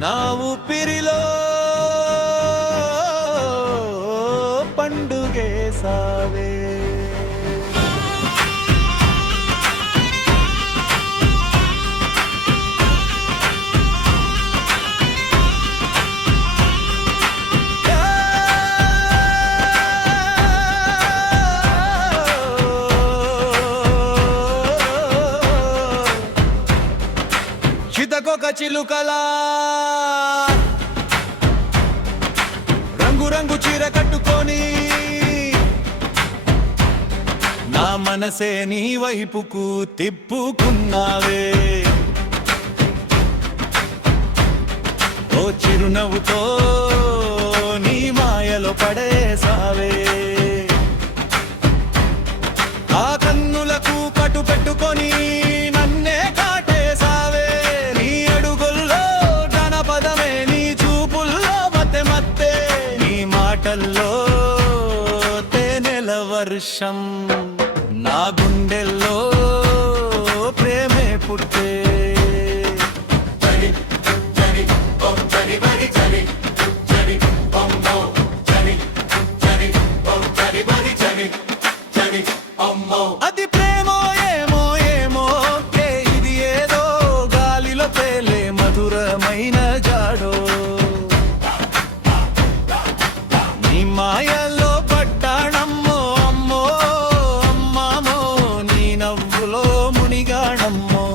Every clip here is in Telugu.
నా ఊపిరిలో పండుగే సావే చితకొక చిలుకలా రంగు రంగు చీర కట్టుకొని నా మనసే నీ వైపుకు తిప్పుకున్నావే ఓ చిరునవ్వుతో నీ మాయలో పడేసావే ఆ కన్నులకు కటు పెట్టుకొని నన్నే కాటేసావే నీ అడుగుల్లో జనపదమే నీ చూపుల్లో మత్తె మత్తే నీ మాటల్లో తేనెల వర్షం నా గుండెల్లో ప్రేమే పుట్టే అది ప్రేమో ఏమో ఏమో ఇది ఏదో గాలిలో తేలే మధురమైన జాడో నీ మాయల్లో పడ్డాణమ్మో అమ్మో అమ్మామో నీ నవ్వులో మునిగాణమ్మో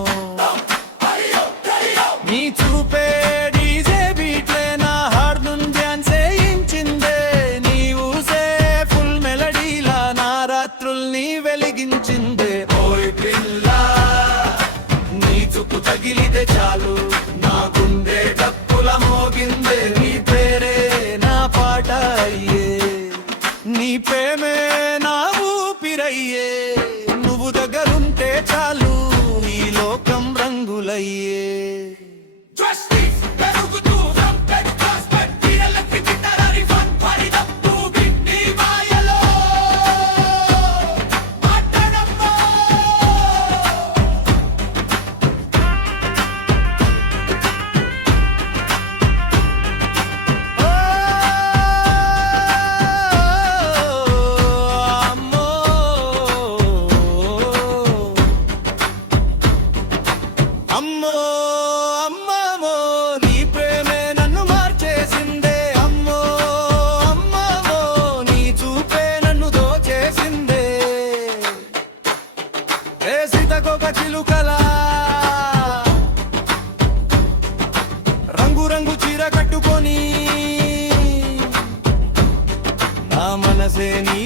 నీ చూపే డీజే బీట్లే నా హార్ట్ డ్యాన్స్ చేయించిందే నీ ఊసే ఫుల్ మెలడీలా నా రాత్రుల్ని వెలిగించిందే ఓయ్ పిల్ల నీ చూపు తగిలితే చాలు నా గుండె డప్పుల మోగిందే నీ పేరే నా పాట అయ్యే నీ ప్రేమే నా ఊపిరయ్యే నువ్వు దగ్గరుంటే చాలు ఈ లోకం రంగులయ్యే అమ్మో అమ్మమ్మో నీ ప్రేమే నన్ను మార్చేసిందే అమ్మో అమ్మమ్మో నీ చూపే నన్ను దోచేసిందే సీతకొక చిలుకలా రంగు రంగు చీర కట్టుకొని నా మనసే నీ